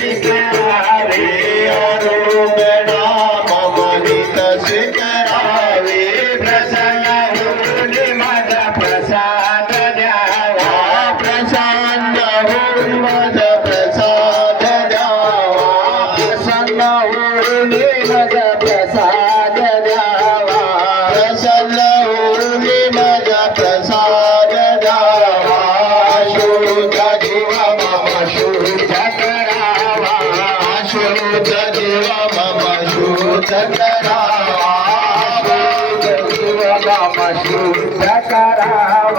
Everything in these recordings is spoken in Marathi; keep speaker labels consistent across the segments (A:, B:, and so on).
A: Thank you.
B: శివ రామ శివ రామ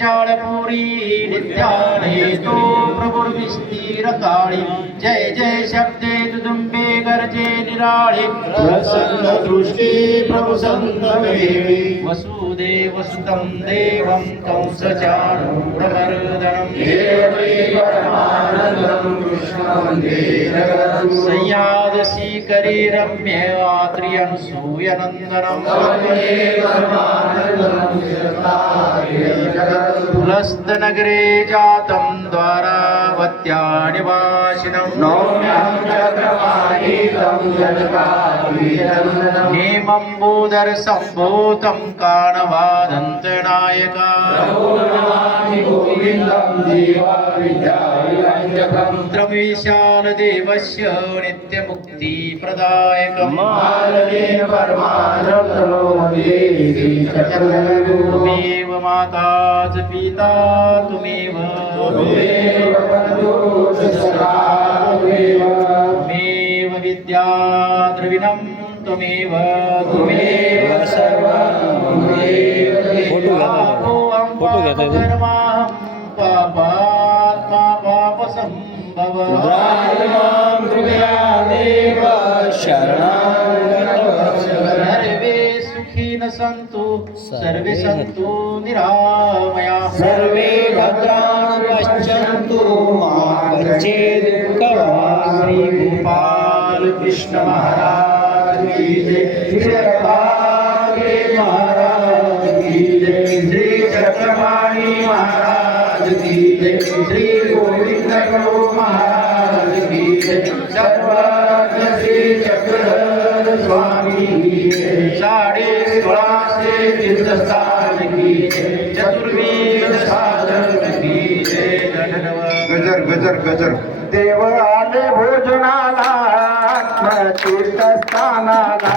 B: ചാളപൂരി നിത്യാനേതോ विस्तीर काळी जय जय शब्दे दुदुंबे गर्जे निराळे।
A: प्रसन्न दृष्टी प्रभु संतमेवी
B: वसुदेव सुतं देवं कंसचाणूरमर्दनम्
A: देवै परमानन्दं कृष्णवन्दे जगदम्
B: सय्यादशी करी रम्य
A: जगदम्
B: पुलस्तनगरे जातं द्वारावत्यानिवासिनम्
A: नौम्यं चक्रवाणीतं जगदाभिनन्दनम्
B: हेमम्बूधर सम्भूतं काणवादन्तनायका
A: गोविन्दं देवी चक्रगो
B: त्वमेव माता च पिता त्वमेव।
A: त्वमेव बन्धुः सखा त्वमेव
B: त्वमेव विद्या द्रविणं त्वमेव।
A: त्वमेव सर्वं त्वमेव
C: फोटो घ्या दादा. फोटो घ्या.
B: सन्तु सर्वे सन्तु निरामया।
A: सर्वे भद्राणि पश्यन्तु
B: श्री गोपाल कृष्ण महाराज की जय। श्री
A: विजयभागे महाराज की जय।
B: श्री चक्रपाणी महाराज की जय। श्री गोविंद महाराज की
A: स्वामी
B: साडे सोळाशे तीर्थस्थान की चतुर्वेद साधन की
D: गजर गजर गजर.
A: देव आले भोजनाला तीर्थस्थानाला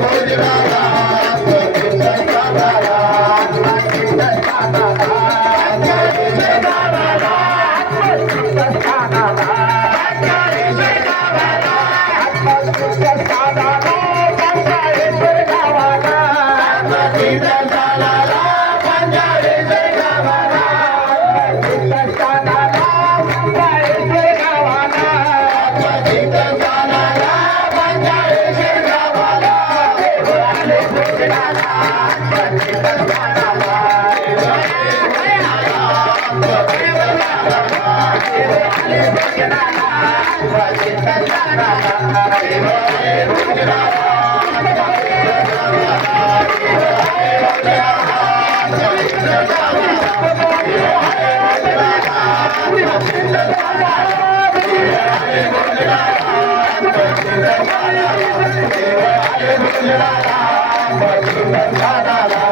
A: भोजनाला
C: आले भोजनाला तीर्थस्थानाला
A: तीर्थस्थानाला